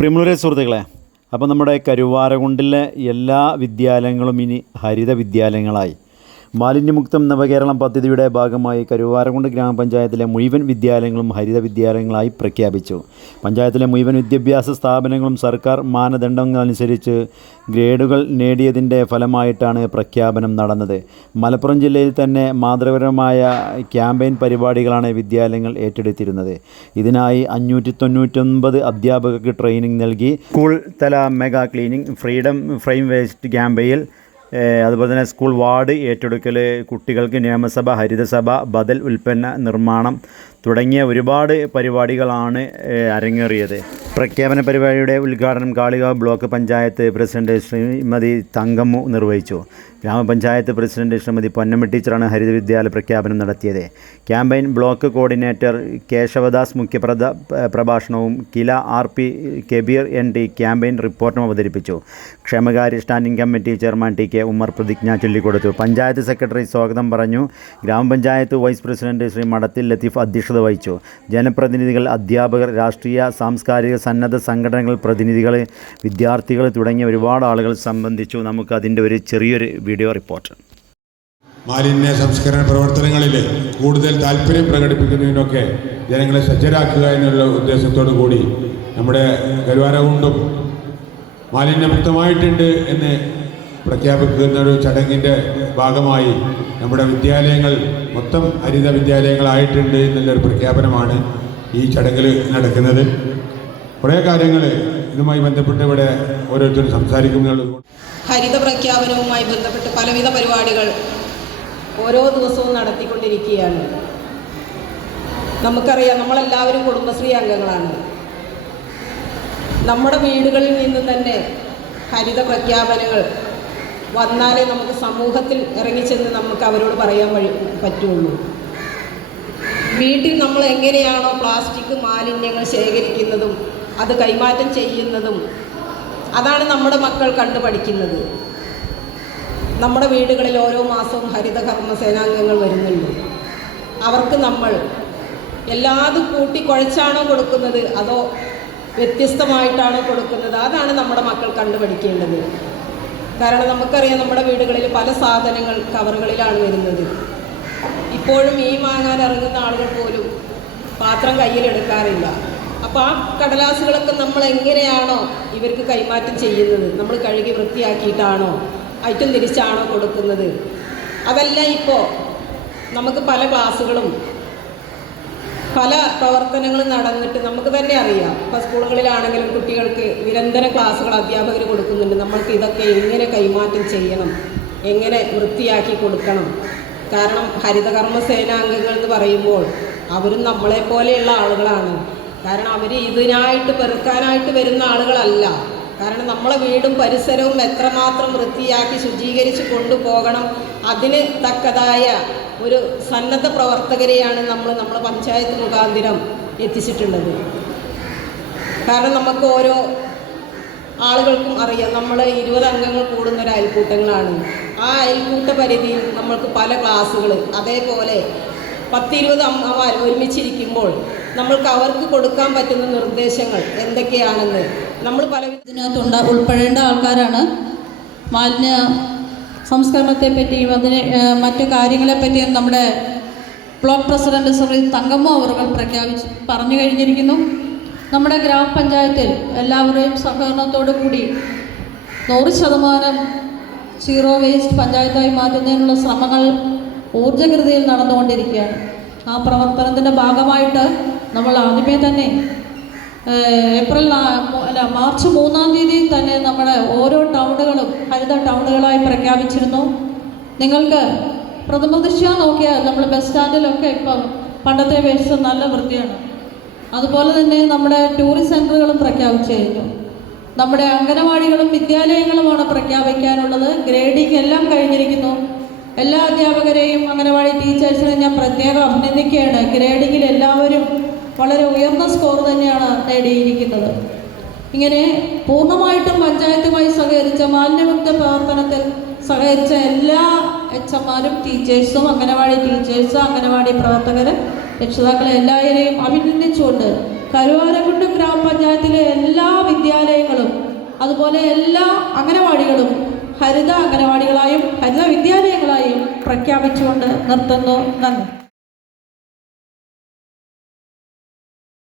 പ്രിയമുള്ളവരെ സുഹൃത്തുക്കളെ അപ്പോൾ നമ്മുടെ കരുവാരകുണ്ടിലെ എല്ലാ വിദ്യാലയങ്ങളും ഇനി ഹരിത വിദ്യാലയങ്ങളായി. മാലിന്യമുക്തം നവകേരളം പദ്ധതിയുടെ ഭാഗമായി കരുവാരകുണ്ട് ഗ്രാമപഞ്ചായത്തിലെ മുഴുവൻ വിദ്യാലയങ്ങളും ഹരിത വിദ്യാലയങ്ങളായി പ്രഖ്യാപിച്ചു. പഞ്ചായത്തിലെ മുഴുവൻ വിദ്യാഭ്യാസ സ്ഥാപനങ്ങളും സർക്കാർ മാനദണ്ഡങ്ങൾ അനുസരിച്ച് ഗ്രേഡുകൾ നേടിയതിന്റെ ഫലമായിട്ടാണ് പ്രഖ്യാപനം നടന്നത്. മലപ്പുറം ജില്ലയിൽ തന്നെ മാതൃപരമായ ക്യാമ്പയിൻ പരിപാടികളാണ് വിദ്യാലയങ്ങൾ ഏറ്റെടുത്തിരുന്നത്. ഇതിനായി അഞ്ഞൂറ്റി തൊണ്ണൂറ്റൊൻപത് അധ്യാപകർക്ക് ട്രെയിനിങ് നൽകി. സ്കൂൾ തല mega cleaning freedom frame waste ക്യാമ്പയിൽ അതുപോലെ തന്നെ സ്കൂൾ വാർഡ് ഏറ്റെടുക്കൽ കുട്ടികൾക്ക് നിയമസഭ ഹരിതസഭ ബദൽ ഉൽപ്പന്ന നിർമ്മാണം തുടങ്ങിയ ഒരുപാട് പരിപാടികളാണ് അരങ്ങേറിയത്. പ്രഖ്യാപന പരിപാടിയുടെ ഉദ്ഘാടനം കാളികാവ് ബ്ലോക്ക് പഞ്ചായത്ത് പ്രസിഡന്റ് ശ്രീമതി തങ്കമ്മു നിർവഹിച്ചു. ഗ്രാമപഞ്ചായത്ത് പ്രസിഡന്റ് ശ്രീമതി പൊന്നമ്മ ടീച്ചറാണ് ഹരിത വിദ്യാലയ പ്രഖ്യാപനം നടത്തിയത്. ക്യാമ്പയിൻ ബ്ലോക്ക് കോർഡിനേറ്റർ കേശവദാസ് മുഖ്യപ്രദ പ്രഭാഷണവും Kila R P Kabeer N T campaign റിപ്പോർട്ടും അവതരിപ്പിച്ചു. ക്ഷേമകാര്യ standing committee chairman T K Ummer പ്രതിജ്ഞ ചൊല്ലിക്കൊടുത്തു. പഞ്ചായത്ത് സെക്രട്ടറി സ്വാഗതം പറഞ്ഞു. ഗ്രാമപഞ്ചായത്ത് വൈസ് പ്രസിഡന്റ് ശ്രീ മടത്തിൽ ലത്തീഫ് അധ്യക്ഷത വഹിച്ചു. ജനപ്രതിനിധികൾ അധ്യാപകർ രാഷ്ട്രീയ സാംസ്കാരിക സന്നദ്ധ സംഘടനകൾ പ്രതിനിധികൾ വിദ്യാർത്ഥികൾ തുടങ്ങിയ ഒരുപാട് ആളുകൾ സംബന്ധിച്ചു നമുക്ക് അതിന്റെ ഒരു ചെറിയൊരു വീഡിയോ റിപ്പോർട്ട്. മാലിന്യ സംസ്കരണ പ്രവർത്തനങ്ങളിൽ കൂടുതൽ താല്പര്യം പ്രകടിപ്പിക്കുന്നതിനൊക്കെ ജനങ്ങളെ സജ്ജരാക്കുക എന്നുള്ള ഉദ്ദേശത്തോടു കൂടി നമ്മുടെ കരുവാരകുണ്ടും മാലിന്യമുക്തമായിട്ടുണ്ട് എന്ന് പ്രഖ്യാപിക്കുന്ന ഒരു ചടങ്ങിന്റെ ഭാഗമായി നമ്മുടെ വിദ്യാലയങ്ങൾ മൊത്തം ഹരിത വിദ്യാലയങ്ങളായിട്ടുണ്ട് എന്നുള്ളൊരു പ്രഖ്യാപനമാണ് ഈ ചടങ്ങിൽ നടക്കുന്നത്. കുറേ കാര്യങ്ങൾ ഇതുമായി ബന്ധപ്പെട്ട് ഇവിടെ ഓരോരുത്തരും സംസാരിക്കുന്നുള്ളത് ഹരിത പ്രഖ്യാപനവുമായി ബന്ധപ്പെട്ട് പലവിധ പരിപാടികൾ ഓരോ ദിവസവും നടത്തിക്കൊണ്ടിരിക്കുകയാണ്. നമുക്കറിയാം നമ്മളെല്ലാവരും കുടുംബശ്രീ അംഗങ്ങളാണ്. നമ്മുടെ വീടുകളിൽ നിന്ന് തന്നെ ഹരിത പ്രഖ്യാപനങ്ങൾ വന്നാലേ നമുക്ക് സമൂഹത്തിൽ ഇറങ്ങിച്ചെന്ന് നമുക്ക് അവരോട് പറയാൻ വഴി പറ്റുള്ളൂ. വീട്ടിൽ നമ്മൾ എങ്ങനെയാണോ പ്ലാസ്റ്റിക് മാലിന്യങ്ങൾ ശേഖരിക്കുന്നതും അത് കൈമാറ്റം ചെയ്യുന്നതും അതാണ് നമ്മുടെ മക്കൾ കണ്ടു പഠിക്കുന്നത്. നമ്മുടെ വീടുകളിൽ ഓരോ മാസവും ഹരിത കർമ്മസേനാംഗങ്ങൾ വരുന്നുണ്ട്. അവർക്ക് നമ്മൾ എല്ലാതും കൂട്ടി കുഴച്ചാണോ കൊടുക്കുന്നത്? അതോ വ്യത്യസ്തമായിട്ടാണോ കൊടുക്കുന്നത്? അതാണ് നമ്മുടെ മക്കൾ കണ്ടുപഠിക്കേണ്ടത് കാരണം നമുക്കറിയാം നമ്മുടെ വീടുകളിൽ പല സാധനങ്ങൾ കവറുകളിലാണ് വരുന്നത്. ഇപ്പോഴും മീൻ വാങ്ങാൻ ഇറങ്ങുന്ന ആളുകൾ പോലും പാത്രം കയ്യിലെടുക്കാറില്ല. അപ്പോൾ ആ കടലാസുകളൊക്കെ നമ്മൾ എങ്ങനെയാണോ ഇവർക്ക് കൈമാറ്റം ചെയ്യുന്നത്? നമ്മൾ കഴുകി വൃത്തിയാക്കിയിട്ടാണോ? ഐറ്റം തിരിച്ചാണോ കൊടുക്കുന്നത്? അതല്ല ഇപ്പോൾ നമുക്ക് പല ക്ലാസ്സുകളും പല പ്രവർത്തനങ്ങളും നടന്നിട്ട് നമുക്ക് തന്നെ അറിയാം. ഇപ്പോൾ സ്കൂളുകളിലാണെങ്കിലും കുട്ടികൾക്ക് നിരന്തര ക്ലാസ്സുകൾ അധ്യാപകർ കൊടുക്കുന്നുണ്ട്. നമ്മൾക്ക് ഇതൊക്കെ എങ്ങനെ കൈമാറ്റം ചെയ്യണം? എങ്ങനെ വൃത്തിയാക്കി കൊടുക്കണം? കാരണം ഹരിതകർമ്മ സേനാംഗങ്ങൾ എന്ന് പറയുമ്പോൾ അവരും നമ്മളെ പോലെയുള്ള ആളുകളാണ്. കാരണം അവർ ഇതിനായിട്ട് പെറുക്കാനായിട്ട് വരുന്ന ആളുകളല്ല. കാരണം നമ്മളെ വീടും പരിസരവും എത്രമാത്രം വൃത്തിയാക്കി ശുചീകരിച്ച് കൊണ്ടുപോകണം അതിന് തക്കതായ ഒരു സന്നദ്ധ പ്രവർത്തകരെയാണ് നമ്മൾ നമ്മുടെ പഞ്ചായത്ത് മുഖാന്തിരം എത്തിച്ചിട്ടുള്ളത്. കാരണം നമുക്ക് ഓരോ ആളുകൾക്കും അറിയാം നമ്മൾ ഇരുപത് അംഗങ്ങൾ കൂടുന്ന ഒരു അയൽക്കൂട്ടങ്ങളാണ്. ആ അയൽക്കൂട്ട പരിധിയിൽ നമ്മൾക്ക് പല ക്ലാസ്സുകൾ അതേപോലെ പത്തിരുപത് അമ്മമാർ ഒരുമിച്ചിരിക്കുമ്പോൾ നമ്മൾക്ക് അവർക്ക് കൊടുക്കാൻ പറ്റുന്ന നിർദ്ദേശങ്ങൾ എന്തൊക്കെയാണെന്ന്. നമ്മൾ പല ഇതിനകത്തുണ്ട ഉൾപ്പെടേണ്ട ആൾക്കാരാണ്. മാലിന്യ സംസ്കരണത്തെ പറ്റിയും അതിന് മറ്റു കാര്യങ്ങളെ പറ്റിയും നമ്മുടെ ബ്ലോക്ക് പ്രസിഡന്റ് ശ്രീ തങ്കമ്മ അവർ പ്രഖ്യാപിച്ച് പറഞ്ഞു കഴിഞ്ഞിരിക്കുന്നു. നമ്മുടെ ഗ്രാമപഞ്ചായത്തിൽ എല്ലാവരുടെയും സഹകരണത്തോടു കൂടി നൂറ് ശതമാനം സീറോ വേസ്റ്റ് പഞ്ചായത്തായി മാറ്റുന്നതിനുള്ള ശ്രമങ്ങൾ ഊർജകൃതിയിൽ നടന്നുകൊണ്ടിരിക്കുകയാണ്. ആ പ്രവർത്തനത്തിന്റെ ഭാഗമായിട്ട് നമ്മൾ ആദ്യമേ തന്നെ ഏപ്രിൽ അല്ല മാർച്ച് മൂന്നാം തീയതി തന്നെ നമ്മുടെ ഓരോ ടൗണുകളും ഹരിത ടൗണുകളായി പ്രഖ്യാപിച്ചിരുന്നു. നിങ്ങൾക്ക് പ്രഥമ ദൃശ്യ നോക്കിയാൽ നമ്മൾ ബസ് സ്റ്റാൻഡിലൊക്കെ ഇപ്പം പണ്ടത്തെ അപേക്ഷിച്ച് നല്ല വൃത്തിയാണ്. അതുപോലെ തന്നെ നമ്മുടെ ടൂറിസ്റ്റ് സെന്ററുകളും പ്രഖ്യാപിച്ചു കഴിഞ്ഞു നമ്മുടെ അംഗനവാടികളും വിദ്യാലയങ്ങളുമാണ് പ്രഖ്യാപിക്കാനുള്ളത്. ഗ്രേഡിംഗ് എല്ലാം കഴിഞ്ഞിരിക്കുന്നു. എല്ലാ അധ്യാപകരെയും അംഗനവാടി ടീച്ചേഴ്സിനെയും ഞാൻ പ്രത്യേകം അഭിനന്ദിക്കുകയാണ്. ഗ്രേഡിങ്ങിൽ എല്ലാവരും വളരെ ഉയർന്ന സ്കോർ തന്നെയാണ് നേടിയിരിക്കുന്നത്. ഇങ്ങനെ പൂർണമായിട്ടും പഞ്ചായത്തുമായി സഹകരിച്ച മാലിന്യമുക്ത പ്രവർത്തനത്തിൽ സഹകരിച്ച എല്ലാ എച്ച് എമ്മാരും ടീച്ചേഴ്സും അംഗനവാടി ടീച്ചേഴ്സ് അംഗനവാടി പ്രവർത്തകർ രക്ഷിതാക്കളെ എല്ലാവരെയും അഭിനന്ദിച്ചുകൊണ്ട് കരുവാരക്കുണ്ട് ഗ്രാമപഞ്ചായത്തിലെ എല്ലാ വിദ്യാലയങ്ങളും അതുപോലെ എല്ലാ അംഗനവാടികളും ഹരിത അംഗനവാടികളായും ഹരിത വിദ്യാലയങ്ങളായും പ്രഖ്യാപിച്ചുകൊണ്ട് നിർത്തുന്നു. നന്ദി.